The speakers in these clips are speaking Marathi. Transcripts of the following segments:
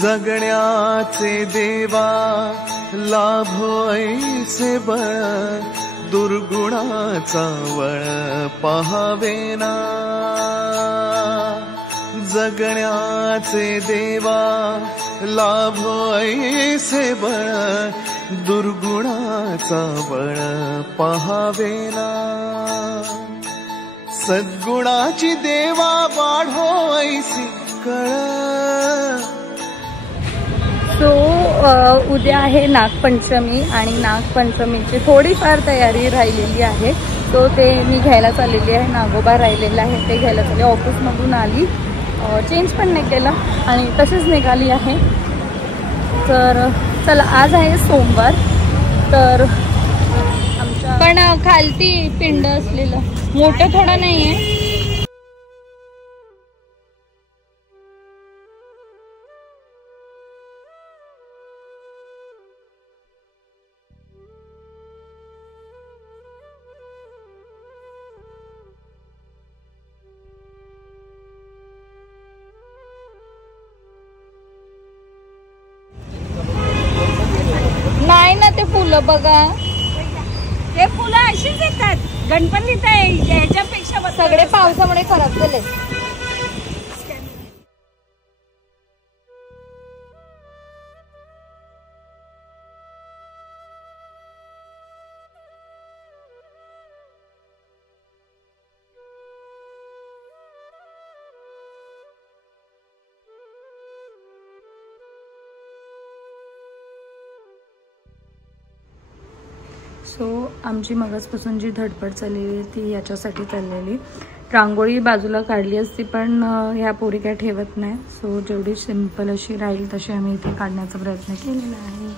जगण्याचे देवा लाभो ऐसे बळ दुर्गुणाचा वळ पहावेना जगण्याचे देवा लाभो ऐसे बळ दुर्गुणाचा बळ पहावेना सद्गुणाची देवा वाढो ऐसी कळ। सो उद्या आहे नागपंचमी आणि नागपंचमीची थोडीफार तयारी राहिलेली आहे। तो ते मी घ्यायला चाललेली आहे, नागोबा राहिलेला आहे ते घ्यायला चालले। ऑफिसमधून आली, चेंज पण नाही केला आणि तशीच निघाली आहे। तर चला, आज आहे सोमवार, तर आमच्या पण खालती पिंड असलेलं मोठं थोडं नाही आहे। नाही ना, ते फुलं बघा, ते फुलं अशीच येतात गणपतीत, याच्यापेक्षा सगळे पावसामुळे खराब झाले। सो आमची मगासपासून जी धडपड चाललेली ती याच्यासाठी चाललेली। रांगोळी बाजूला काढली असती पण ह्या पोरी काय ठेवत नाही, सो जेवढी सिंपल अशी राहील तशी आम्ही इथे काढण्याचा प्रयत्न केलेला आहे।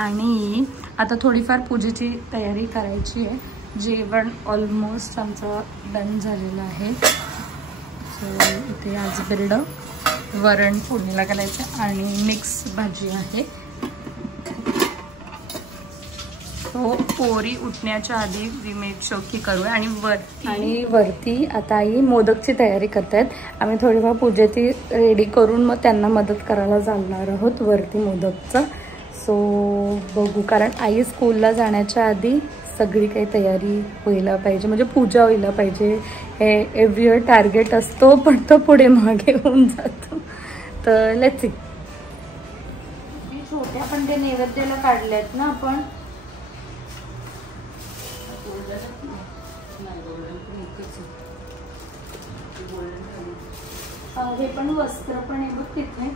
आणि आता थोडीफार पूजेची तयारी करायची आहे। जेवण ऑलमोस्ट आमचं डन झालेलं आहे। सो इथे आज बिरड वरण फोडणीला घालायचं आणि मिक्स भाजी आहे। तो पोरी उठण्याच्या आधी वी मेक शुअर की करूया। आणि वरती आता आई मोदकची तयारी करतायत। आम्ही थोडीफार पूजेची रेडी करून मग त्यांना मदत करायला जाणार आहोत वरती मोदकचं। सो बघू, कारण आई स्कूलला जाण्याच्या आधी सगळी काही तयारी व्हायला पाहिजे, म्हणजे पूजा व्हायला पाहिजे। हे एव्हरी इयर टार्गेट असतो पण तो पुढे मागे होऊन जातो। तर लेट्स सी। छोट्या पण ते नैवेद्याला काढलेत ना आपण, हे पण वस्त्र पण आहे बघ तिथे।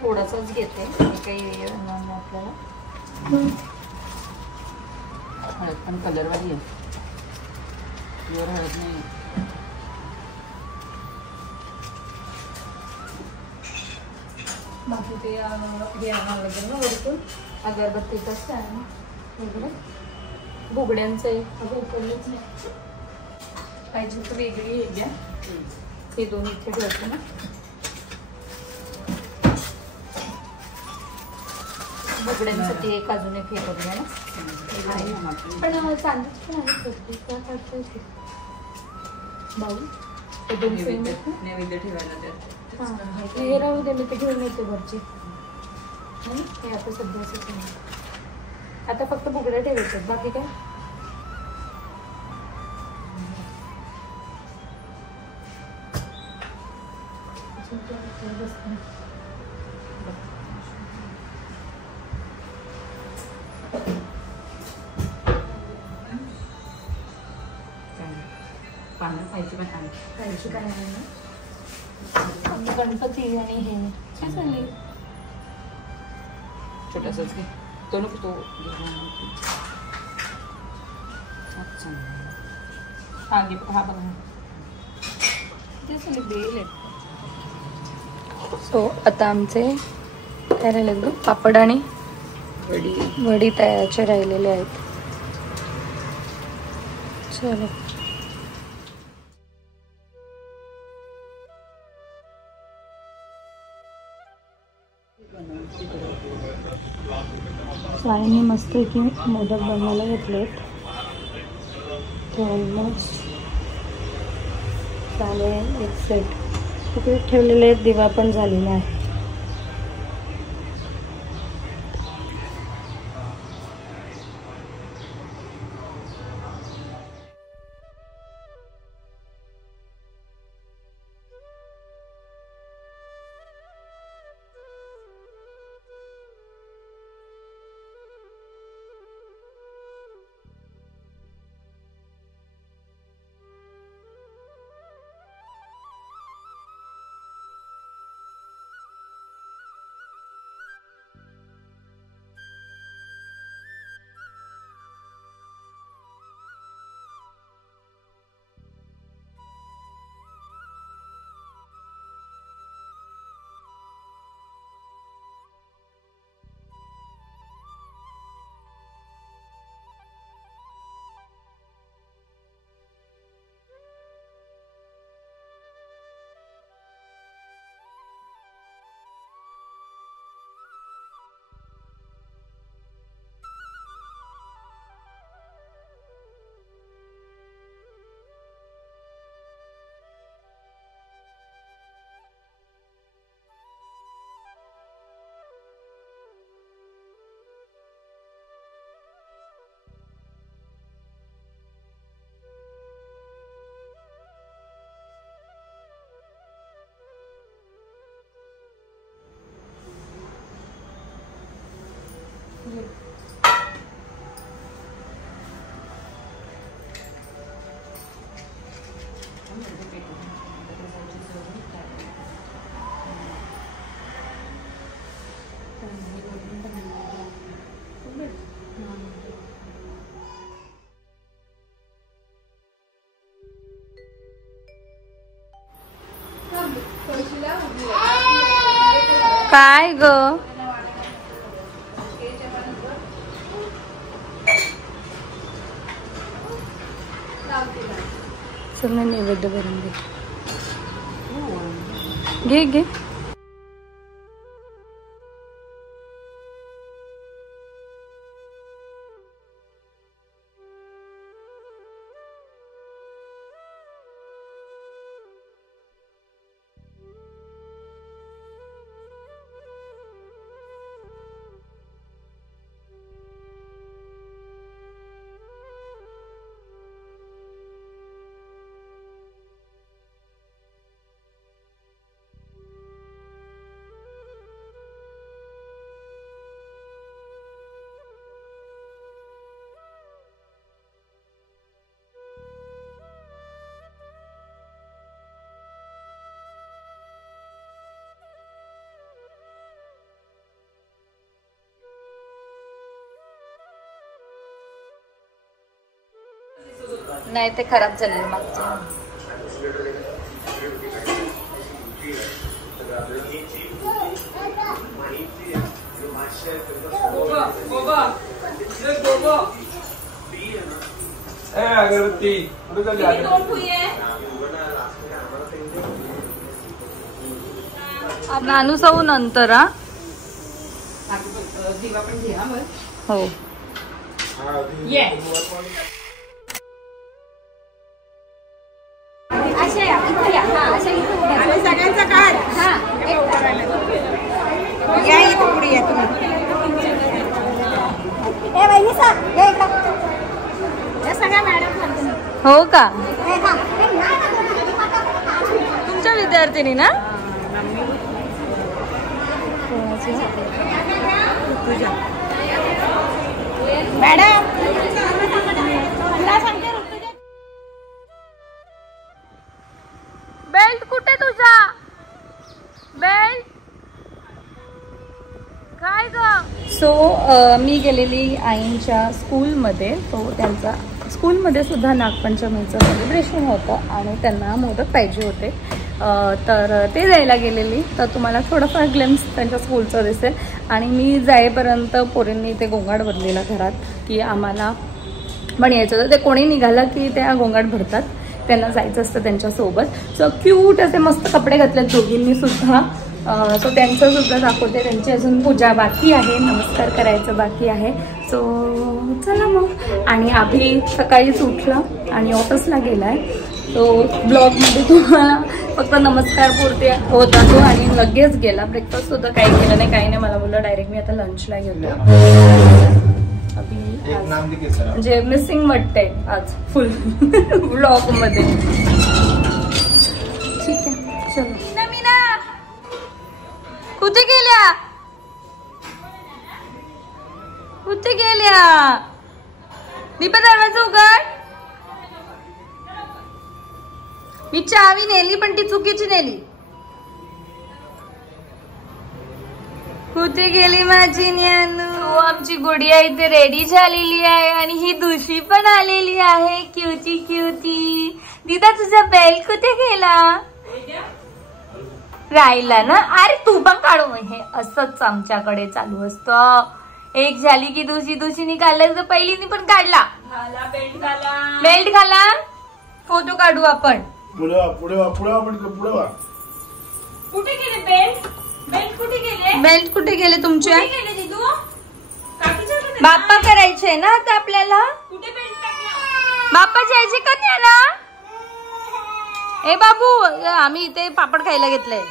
थोडासाच घेते, काही आपल्याला हळद पण कलरवाली आहे, प्युअर हळद नाही। बाकी ते हे आणावं लागेल ना वरतून, अगरबत्तीचं स्टँड वगैरे, बुगड्यांचं आहे, अगं उचललंच नाही पाहिजे तर वेगळी हे घ्या, हे दोन इथे ठेवते ना। बुगड्यांसाठी एक अजून एक हे करूया ना, पण चांदीच पण आहे भाऊ, ते दोन नैवेद्य ठेवायला त्यात। हां, हे राहू दे, मी ते घेऊन येते वरची। हे आता सध्या असंच नाही, आता फक्त बुगड्या ठेवायच्यात, बाकी काय पानं पाहिजे पण आण. खायचं काय नाही ना. गणपती आणि हे काय झाली छोटासाच घे. तो नको तो हा घे. हा बघा ते सगळे बेल आहेत. सो आता आमचे काय राहिले ग पापड आणि वडी तयारचे राहिलेले आहेत. चलो साईने मस्त की मोदक बनवायला घेतलेत. ऑलमोस्ट झाले एक सेट. तिकडे ठेवलेले दिवा पण झालेला आहे. काय ग चल मी नैवेद्य करून घे घे. नाही ते खराब झाले मागचे. नानू साऊ नंतर हा दिवा पण घे. हो ये सगळ्यांचा काढ. या इथं पुढे या तुम्ही. सगळ्या मॅडम हो का तुमच्या विद्यार्थिनी ना. मॅडम बेल्ट कुठे तुझा? बेल्ट काय ग? सो मी गेलेली आईंच्या स्कूलमध्ये. तो त्यांचा स्कूलमध्ये सुद्धा नागपंचमीचं सेलिब्रेशन होतं आणि त्यांना मोदक पाहिजे होते. तर ते जायला गेलेली. तर तुम्हाला थोडंफार ग्लिम्स त्यांच्या स्कूलचं दिसेल. आणि मी जाईपर्यंत पोरींनी ते गोंगाट भरलेला घरात की आम्हाला पण यायचं होतं. ते कोणी निघालं की त्या गोंगाट भरतात, त्यांना जायचं असतं त्यांच्यासोबत. सो क्यूट असे मस्त कपडे घातले दोघींनी सुद्धा. सो त्यांचं सुद्धा दाखवते. त्यांची अजून पूजा बाकी आहे, नमस्कार करायचं बाकी आहे. सो चला मग. आणि अभि सकाळीच उठला आणि ऑफिसला गेलाय. तो ब्लॉगमध्ये तुम्हाला फक्त नमस्कार पुरते होता तो आणि लगेच गेला. ब्रेकफास्ट सुद्धा काही केलं नाही, काही नाही. मला बोललं डायरेक्ट मी आता लंचला घेतो. म्हणजे मिसिंग वाटतंय आज फुल ब्लॉग मध्ये. ठीक आहे चलो. नमीना कुठे गेल्या? कुठे गेल्या? दीपा दरवाजा उघड. मी चावी नेली पण ती चुकीची नेली. कुठे गेली माझी न्यानू? आमची गुडिया इथे रेडी झालेली आहे आणि ही दुसरी पण आलेली आहे. Cutie cutie. दीदा तुझा बेल्ट कुठे गेला? राहिला ना. अरे तू पण काढू. हे असंच आमच्याकडे चालू असतं. एक झाली की दुसरी निकाललं तर पहिलीनी पण काढला. बेल्ट घाला. फोटो काढू आपण. पुढे वा कुठे गेले बेल्ट? बेल्ट कुठे गेले? बेल्ट कुठे गेले तुमचे? कुठे गेले दीदू? काकीच्या कडे. बाप्पा करायचे ना आता आपल्याला. कुठे बेल्ट टाकला? बाप्पा जायचे का नाही ना? ए बाबू, आम्ही इथे पापड खायला घेतलंय.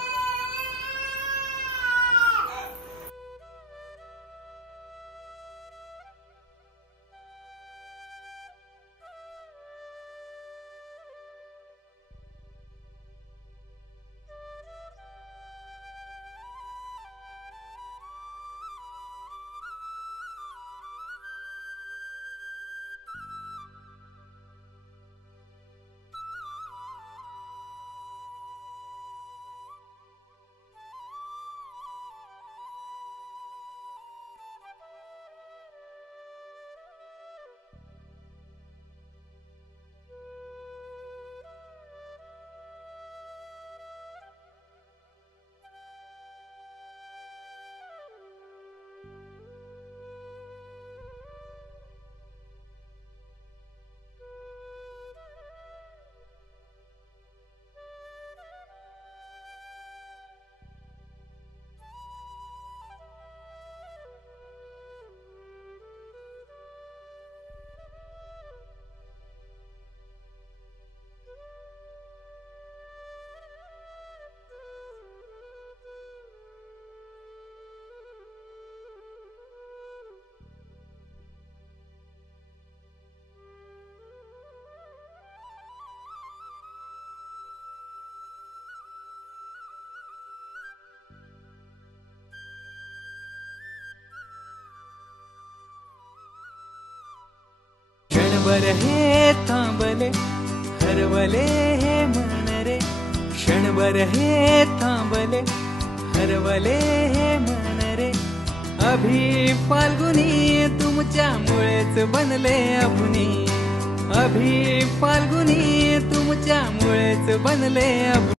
क्षणभर हे थांबले हरवले हे मन रे. क्षणभर हे थांबले हरवले हे मन रे. अभि फाल्गुनी तुमच्यामुळेच बनले अभुनी. अभि फाल्गुनी तुमच्यामुळेच बनले अभुनी.